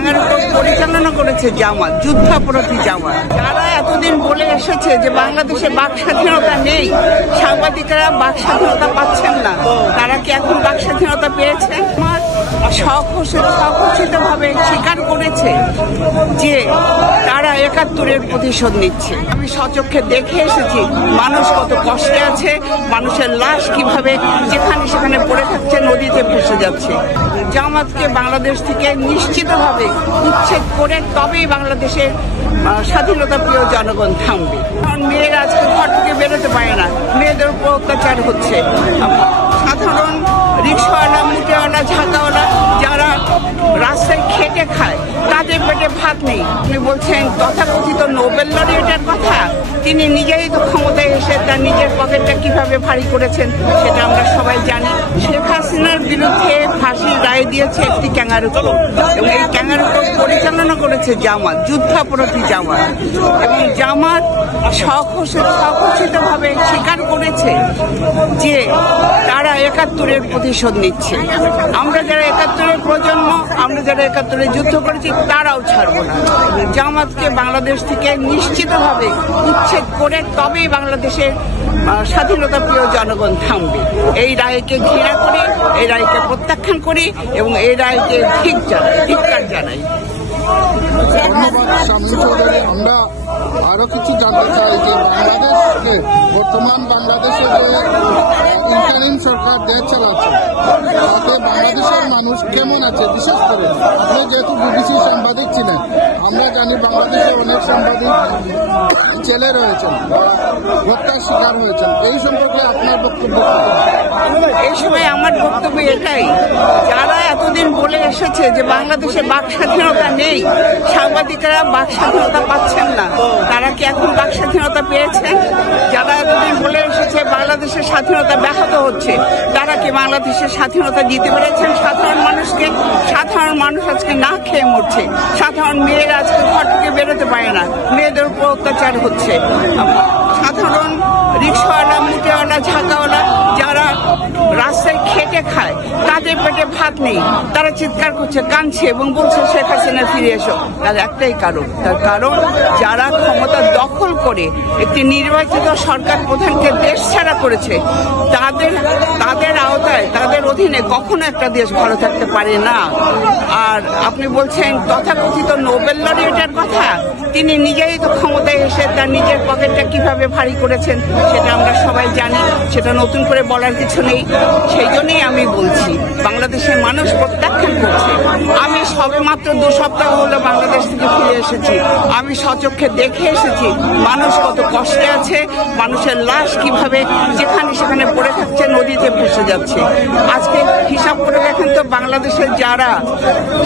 Kangaroo পরিচালনা করেছে জামাত, যুদ্ধাপরাধী জামাত। তারা এতদিন বলে এসেছে যে বাংলাদেশে বাক স্বাধীনতা নেই, সাংবাদিকেরা বাক স্বাধীনতা পাচ্ছেন না। তারা কি এখন বাক স্বাধীনতা পেয়েছে? স্বঘোষিতভাবে স্বীকার করেছে যে তারা ৭১-এর প্রতিশোধ নিচ্ছে। আমি স্বচক্ষে দেখে এসেছি মানুষ কত কষ্টে আছে, মানুষের লাশ কিভাবে যেখানে সেখানে পড়ে থাকছে, নদীতে ভেসে যাচ্ছে। জামাতকে বাংলাদেশ থেকে নিশ্চিতভাবে উচ্ছেদ করে তবেই বাংলাদেশের স্বাধীনতা প্রিয় জনগণ থামবে। কারণ মেয়েরা আজকে ঘর থেকে বেরোতে পারে না, মেয়েদের উপর অত্যাচার হচ্ছে। সাধারণ রিক্সাওয়ালা, মুটেওয়ালা, ঝাঁকাওয়ালা যারা রাস্তায় খেটে খায় তাদের পেটে ভাত নেই। আপনি বলছেন তথাকথিত নোবেল লরিয়েটের কথা, তিনি নিজেই তো ক্ষমতায় এসে তার নিজের পকেটটা কিভাবে ভারী করেছেন সেটা আমরা সবাই জানি। শেখ হাসিনার বিরুদ্ধে ফাঁসির রায় দিয়েছে একটি ক্যাঙ্গারু কোর্ট, এবং এই ক্যাঙ্গারু কোর্ট পরিচালনা করেছে জামাত, যুদ্ধাপরাধী জামাত। এবং জামাত স্বঘোষিতভাবে স্বীকার করেছে যে তারা ৭১-এর প্রতিশোধ নিচ্ছে। আমরা যারা ৭১-এর প্রজন্ম, আমরা যারা ৭১-এ যুদ্ধ করেছি তারাও ছাড়বো না। জামাতকে বাংলাদেশ থেকে নিশ্চিতভাবে উচ্ছেদ করে তবেই বাংলাদেশের স্বাধীনতা প্রিয় জনগণ থামবে। এই রায়কে ঘৃণা করি, এই রায়কে প্রত্যাখ্যান করি এবং এই রায়কে ধিক্কার জানাই। ধন্যবাদ শামীম চৌধুরী। আমরা আরো কিছু জানতে চাই যে বাংলাদেশকে বর্তমান বাংলাদেশে যে ইন্টারিম সরকার দেশ চালাচ্ছে তাতে বাংলাদেশের মানুষ কেমন আছে? বিশেষ করে আপনি যেহেতু বিবিসি সাংবাদিক ছিলেন, আমরা জানি বাংলাদেশে অনেক সাংবাদিক জেলে রয়েছেন, হত্যার শিকার হয়েছেন। এই সম্পর্কে আপনার বক্তব্য? এই সময় আমার বক্তব্য এটাই, যারা এতদিন বলে এসেছে যে বাংলাদেশে বাক স্বাধীনতা নেই, সাংবাদিকেরা বাক স্বাধীনতা পাচ্ছেন না, তারা কি এখন বাক স্বাধীনতা পেয়েছে? যারা এতদিন বলে এসেছে বাংলাদেশের স্বাধীনতা ব্যাহত হচ্ছে, তারা কি বাংলাদেশের স্বাধীনতা দিতে পেরেছেন সাধারণ মানুষকে? সাধারণ মানুষ আজকে না খেয়ে মরছে, সাধারণ মেয়েরা আজকে ঘর থেকে বেরোতে পারে না, মেয়েদের উপর অত্যাচার হচ্ছে। সাধারণ রিক্সাওয়ালা, মুটেওয়ালা, ঝাঁকাওয়ালা যারা রাস্তায় খেটে খায় তাদের পেটে ভাত নেই, তারা চিৎকার করছে, কাঁদছে এবং বলছে শেখ হাসিনা ফিরে এসো। তার একটাই কারণ, তার কারণ যারা ক্ষমতা দখল করে একটি নির্বাচিত সরকার প্রধানকে দেশ ছাড়া করেছে, তাদের আওতায়, তাদের অধীনে কখনো একটা দেশ ভালো থাকতে পারে না। আর আপনি বলছেন তথাকথিত নোবেল লরিয়েটের কথা, তিনি নিজেই তো ক্ষমতায় এসে তার নিজের পকেটটা কিভাবে ভারী করেছেন সেটা আমরা সবাই জানি, সেটা নতুন করে বলার কিছু নেই। সেই জন্যই আমি বলছি বাংলাদেশের মানুষ প্রত্যাখ্যান করছে। আমি সবেমাত্র 2 সপ্তাহ হলো বাংলাদেশ থেকে ফিরে এসেছি, আমি স্বচক্ষে দেখে এসেছি মানুষ কত কষ্টে আছে, মানুষের লাশ কিভাবে যেখানে সেখানে পড়ে থাকছে, নদীতে ভেসে যাচ্ছে। আজকে হিসাব করে দেখেন তো, বাংলাদেশের যারা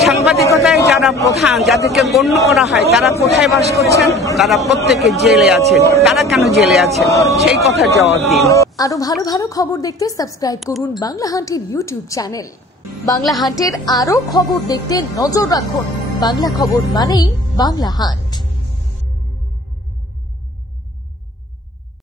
সাংবাদিকতায় যারা প্রধান, যাদেরকে গণ্য করা হয়, তারা কোথায় বাস করছেন? তারা প্রত্যেকে জেলে আছেন। তারা কেন জেলে আছেন সেই কথা জবাব দিন। আরো ভালো ভালো খবর দেখতে সাবস্ক্রাইব করুন বাংলা হান্টের ইউটিউব চ্যানেল। বাংলা হান্টের আরো খবর দেখতে নজর রাখুন। বাংলা খবর মানেই বাংলা হান্ট।